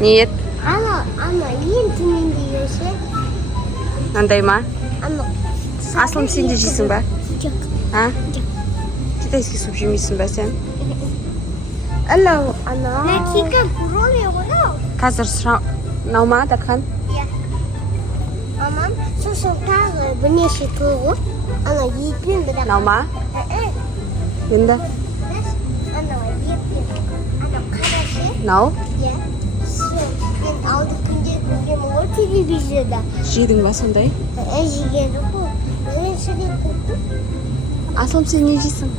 Ниет. Ана ең төменде жесе. Мындай ма? Ана. Аслым сен де жейсің ба? Жоқ. А? Китайский суп жемейсің ба сен? Ана. Нәтике брови ғой. Қазір сұрау ма, Дархан? Иә. Мамам, сосын тағы бірнеше туғы. Ана етін бірақ. Нау ма? Енді? Ана етін. Ана қарашы. Нау? Иә. Мен алды күнде көргенмін ғой телевизияда. Жедің ба сондай? Жеген ғой. Мен сөйлеп көрдім. Аслым сен не жейсің?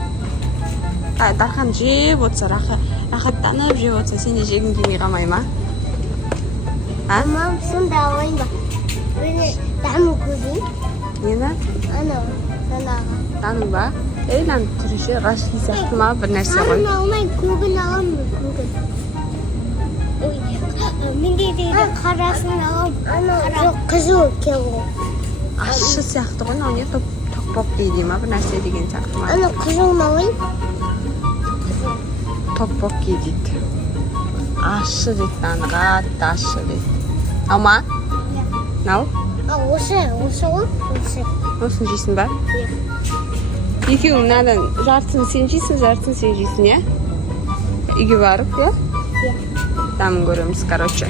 Дархан жеп отырса, рахаттанып жеп отырса, сен де жегің келмей қалмай ма? Мамам сонда алайын ба? Мені дамы көрейін. Нені? Ана, санаға. Таның ба? Нан түріше раши сияқты ма бір нәрсе ғой? Ана алмай көгін аламын, көгін. Менде дейді қарасын алам. Жоқ, қызыл келу. Ашы сияқты ғой, не топпоқ дейді ма, бір нәрсе деген сияқты ма? Ана қызылын алайын. Topbok yedik. Aşı dedi lan, rahat aşı dedi. Ama? Nau? Осы ғой, осы. Olsun jeysin ba? Екеуің надан жартысын сен жейсің, жартысын сен жейсің, я? Үйге барып, я? Иә. Тамын көреміз, короче.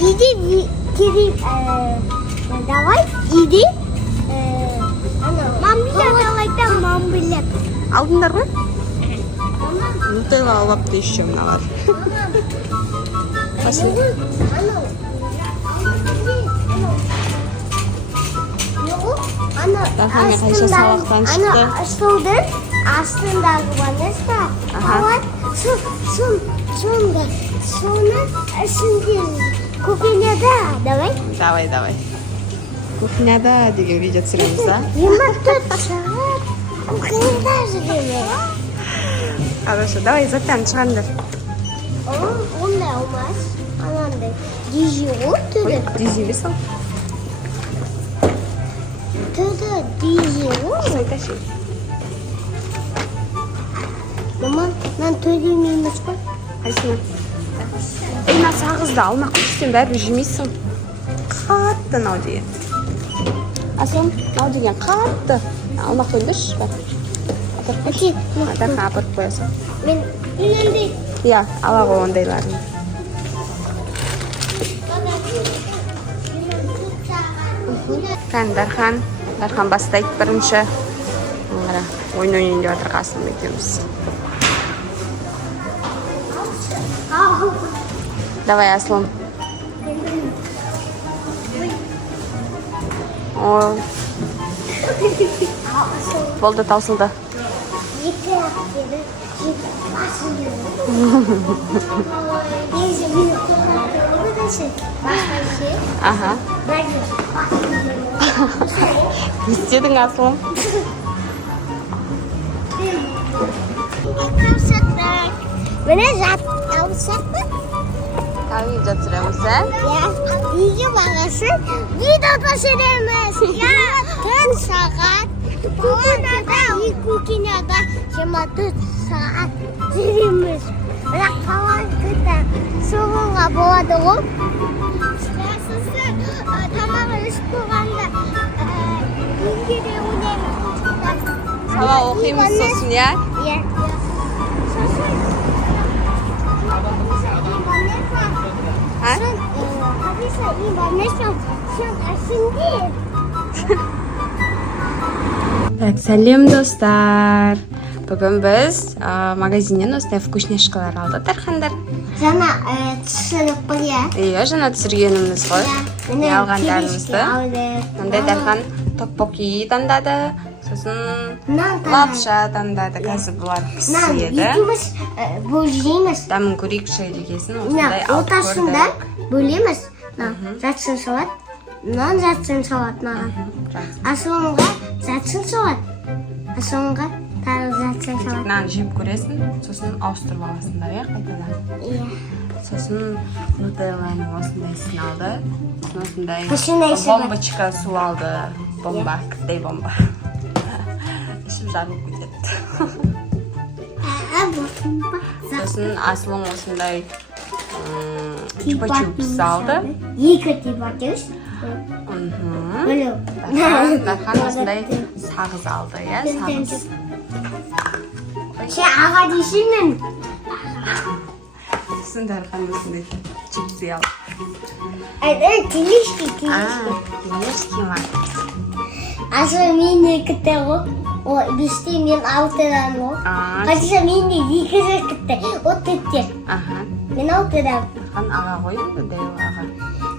Иди, давай, иди. Мамбилеп давай, мамбилеп. Алдыңдар ғой? Нутелла алапты еще мыналар. Дарханға қайша сабақтан шықты. Столдың астындағы банеста. Соны ішінде кухняда. Давай. Давай. Кухняда деген видео түсіреміз, а? 24 сағат кухняда жүреміз. Хорошо, давай заттан шығандар. Ондай olmaz. Anандай. Дизи ғой түрі. Дизи емес ол. Түрі дизи ғой. Сайташы. Мама, мен төлемейміз ғой. Қайсына? Мына сағызды алмақ күшсен бәрібір жемейсің. Қатты нау деген. Аслым, нау деген қатты. Алмақ өндірші бар. Апырып қойшы. Дархан апырып қоясың. Мен үнендей. Иә, ала ғой ондайларын. Дархан бастайды бірінші. Ойын деп жатыр Қасым екеуміз. Давай, Аслым. Болды, таусылды. Екі ақтері басын Несі мені қоқаттың басқашы. Аха. Не істедің, Аслым? Мені жаттаусақ ба? Қағи жатырамыз, ә? Иә, үйге бағасын видео түсіреміз. Иә, 4 сағат. Кухняда, кухняда 24 сағат жүреміз. Бірақ қалай күтті соғуға болады ғой. Сұрасысы тамағы ішіп қойғанда үйге де ойнаймыз. Сабақ оқимыз сосын, иә? Иә. Сосын Сәлем достар. Бүгін біз магазиннен осындай вкусняшкалар алды Дархандар. Жаңа түсіріп қоя. Иә, жаңа түсіргеніміз ғой. Алғандарымызды. Мындай Дархан топпоки таңдады. Сосын лапша таңдады. Қазір бұлар піседі. Екеуміз бөлейміз. Дәмін көрейік шайдегесін. Осындай алып ортасында көрдік. бөлеміз. Жатсын салат. Мынан жатсын салат маған. Асуынға жатсын салат. Асуынға тағы жатсын салат. Нан жеп көресің, сосын ауыстырып аласыңдар, иә, қайтадан. Иә. Сосын нутелланың осындайсын алды. Осындай Осындайсы бар. бомбочка су алды. Бомба, кіттай бомба. Ішіп жарылып кетеді. Бұл. Сосын Асылым осындай чупа-чупс алды. Екі типа-чупс. Дархан осындай сағыз алды, иә, сағыз. Аға дейсің. Сосын Дархан осындай чипсы алды. Телешки. Телешки ма? Асыл мен екіті ғой. Бесте мен алтыдан ғой. Қадиша мен де екі зекітті. О тетте. Мен алтыдан. Дархан аға ғой енді, дәу аға.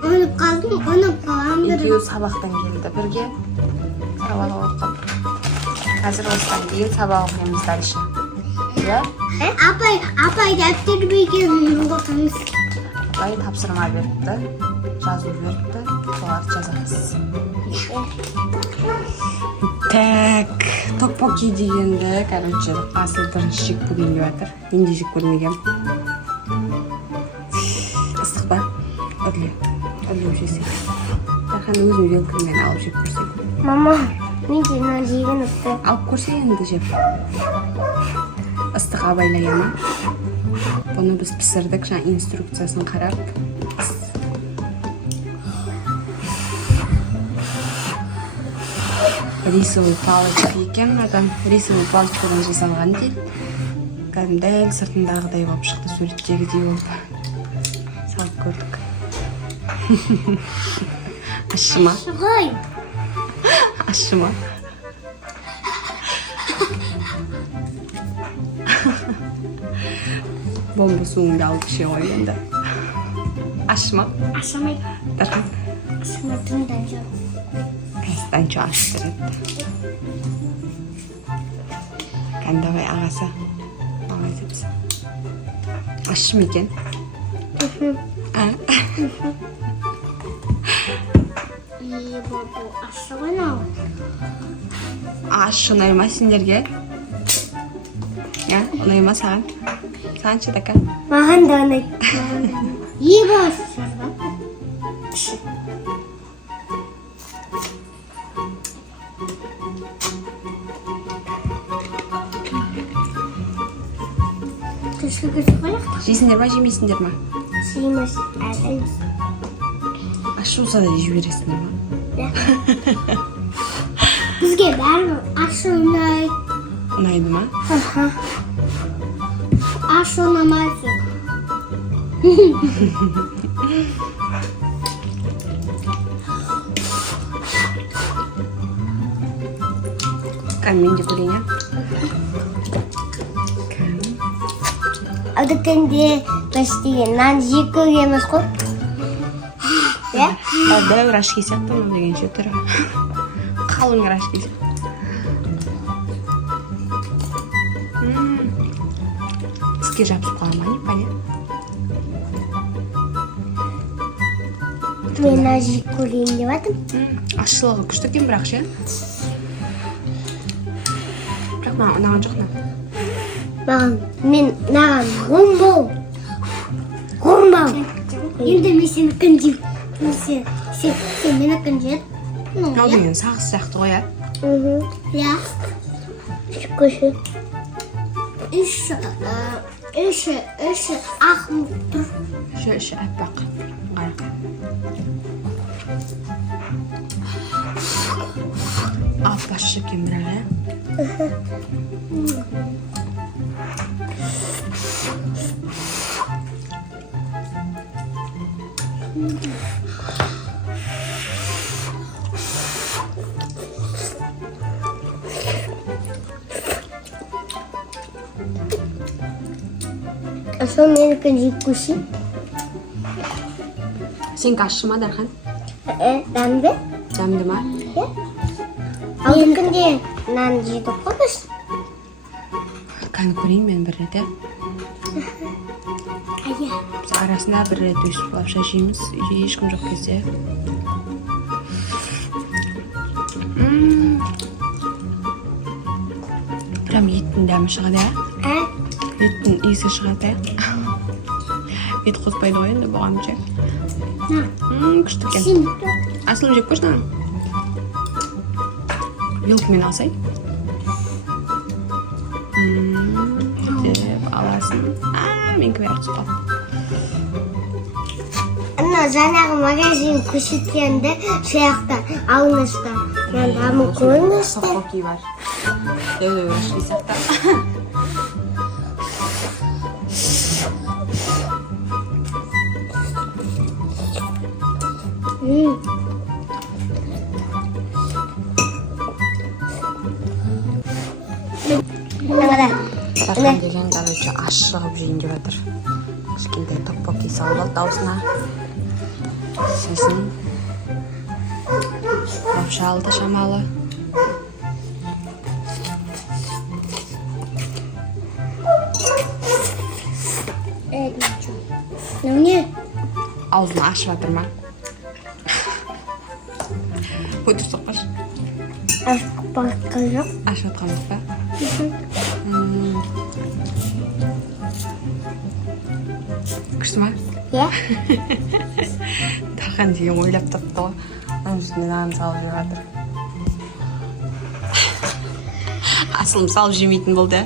Оны қалдым, оны қаламдырым. Екеуі сабақтан келді бірге. Сабақ оқып. Қазір осыдан кейін сабақ оқимыз дальше. Иә? Апай дәптер бекерін оқымыз. Апай тапсырма берді, жазу берді, соларды жазамыз. Так, токпоки дегенді, короче, Асыл бірінші жек көргенге батыр. Мен де жек көрмегем. Ыстық па? Үрлеп жесек. Дархан өзім вилкамен алып жеп көрсек. Мама, мен сені жеген ұқты. Алып көрсек енді жеп. Ыстық абайлай ма? Бұны біз пісірдік, жаңа инструкциясын қарап. Рисовый палочка екен, адам рисовый палочкадан жасалған дейді. Кәдім дәл сыртындағыдай болып шықты, суреттегідей болып. Салып көрдік. Ащы ма? Шығай. Ащы ма? Бомба суыңды алып іше ғой енді. Ащы ма? Ашамай. Дархан? Ашамай түндан жоқ. Станчо аштырады. Кән давай ағасы. Ағай депсі. Ащы ма екен? Бұл ашы ғой нау. Ащы ұнай ма сендерге? Ұнай ма саған? Саған ше дака? Маған да ұнайды. Бұл ашы жазба. Жейсіңдер ма, жемейсіңдер ма? Жейміз, әліміз. Ащы болса да жібересіңдер ма? Бізге бәрі ащы ұнайды. Ұнайды ма? Ащы ұнамайды. Кән мен де көрейін, Ал дүкенде bestеген нан жек көргенбіз ғой. Дәуір ашки сияқты ма дегенше түрі. Қалың ашки сияқты. Тіске жабысып қала ма, не понятно? Мен нан жек көрейін деп атым. Ашшылығы күшті екен бірақ ше. Бірақ маған ұнаған жоқ на. Маған ғұмбау. Енді мен сені күндеп. Сен мені күндеп. Ал деген сағыз сияқты ғой, ә? Я. Көші. Үші ақ тұр. Үші әппақ. Қарақ. Аппашы екен бірақ, ә? Asıl menüken jek көші. Сен ащы ма, Дархан? Дәмді. Дәмді ма? Ал дүкенде нан жедік қой біз. Кәні көрейін мен бір рет, ә? Біз арасында бір рет өсіп лапша жейміз, үйде ешкім жоқ кезде. Прям еттің дәмі шығады, ә? Еттің иісі шығады, ә? Ет қоспайды ғой енді бұған ше. Күшті екен. Асылым жеп көрші, вилкамен алсай. Деп аласың. Менікі бәрі түсіп қалды. Ана жаңағы магазин көрсеткенде жақта алынышта. Мен дамы көрінішті. Топоки бар. Өшкі сияқты. Тархан деген, короче, ашығып жейін деп жатыр. Кішкентай топоки салып алды аузына. Сосын лапша алды шамалы. Не? Аузын ашып жатыр ма? Өтіп соқпаш. Ашып баққан жоқ. Ашып жатқанбыз ба? Күшті ма? Иә. Тархан деген ойлап тапты ғой. Оның үстіне нан салып жеп жатыр. Асылым салып жемейтін болды.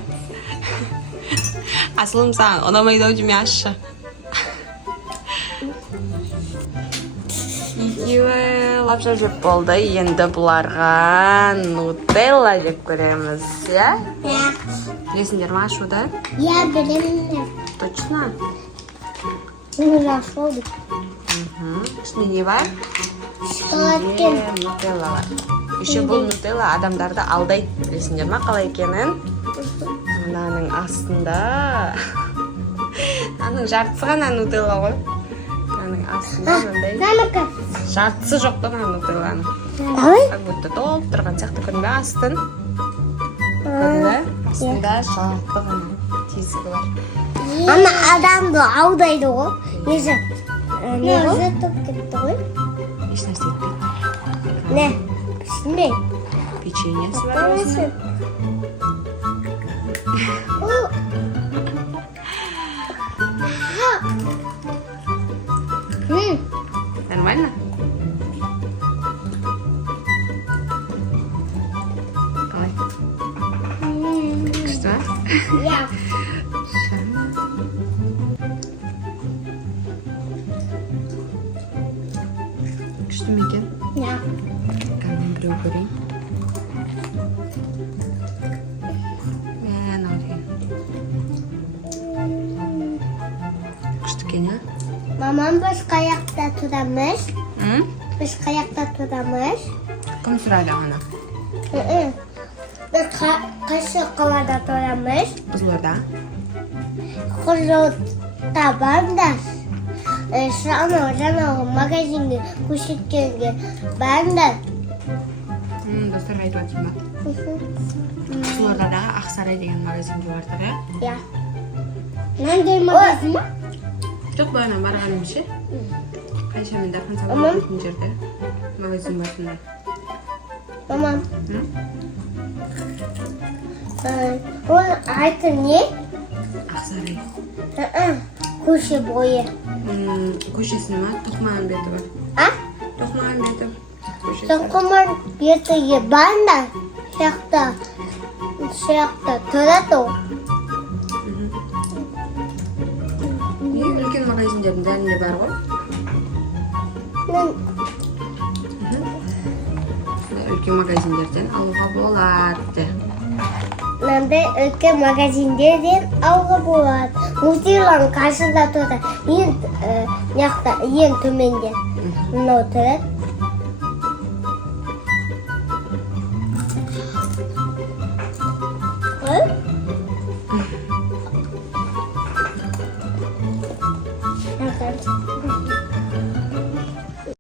Асылым саған ұнамайды-ау жеме ашшы. Екеуі лапша жеп болды. Енді бұларға нутелла жеп көреміз, иә? Иә. Білесіңдер ма ашуды? Иә, білемін. Точно? Мен жасадым. Ішінде не бар? Шоколадпен. Нутелла бар. Еще бұл нутелла адамдарды алдайды. Білесіңдер ма қалай екенін? Мынаның астында. Мынаның жартысы ғана нутелла ғой. Мынаның астында мынандай Наныкі. жартысы жоқ та мына нутелланың. Давай. Как будто толып тұрған сияқты көрінбе астын. Көрінбе? Астында жарты ғана тесігі бар. Ана адамды алдайды ғой. Несі? Не ғой? Жетіп кетті ғой. Еш нәрсе етпейді. Не? Түсінбей. Печеньесі бар осының. Нормально? Қалай? Күшті ма? Иә. Күшті ме екен? Иә. Мен біреу көрейін. Мынау деген. Күшті екен, иә? Мамам біз қаяқта тұрамыз. Біз қаяқта тұрамыз. Кім сұрады ана? Біз қайсы қалада тұрамыз. Қызылорда. Қызылорда барыңдар. Жаңағы магазинге көрсеткенге барыңдар. Достарға айтып жатырмын ба? Қызылордадағы Ақсарай деген магазинге бардық, иә? Иә. Нандай магазин? Жоқ, бағана барғаным ше. Қанша мен Дархан салып жүретін жерде магазин бар сондай. Мамам. Ол аты не? Ақсарай. Көше бойы. Көшесіне ма? Тоқмағамбетова. А? Тоқмағамбетов көшесі. Тоқмағамбетовге барыңдар. Шақта тұрады ол. Үлкен магазиндердің бәрінде бар ғой. Үлкен магазиндерден алуға болады. Мынандай үлкен магазиндерден алуға болады. Нутелланың қасында тұрады. Ең төменде. Мынау тұрады.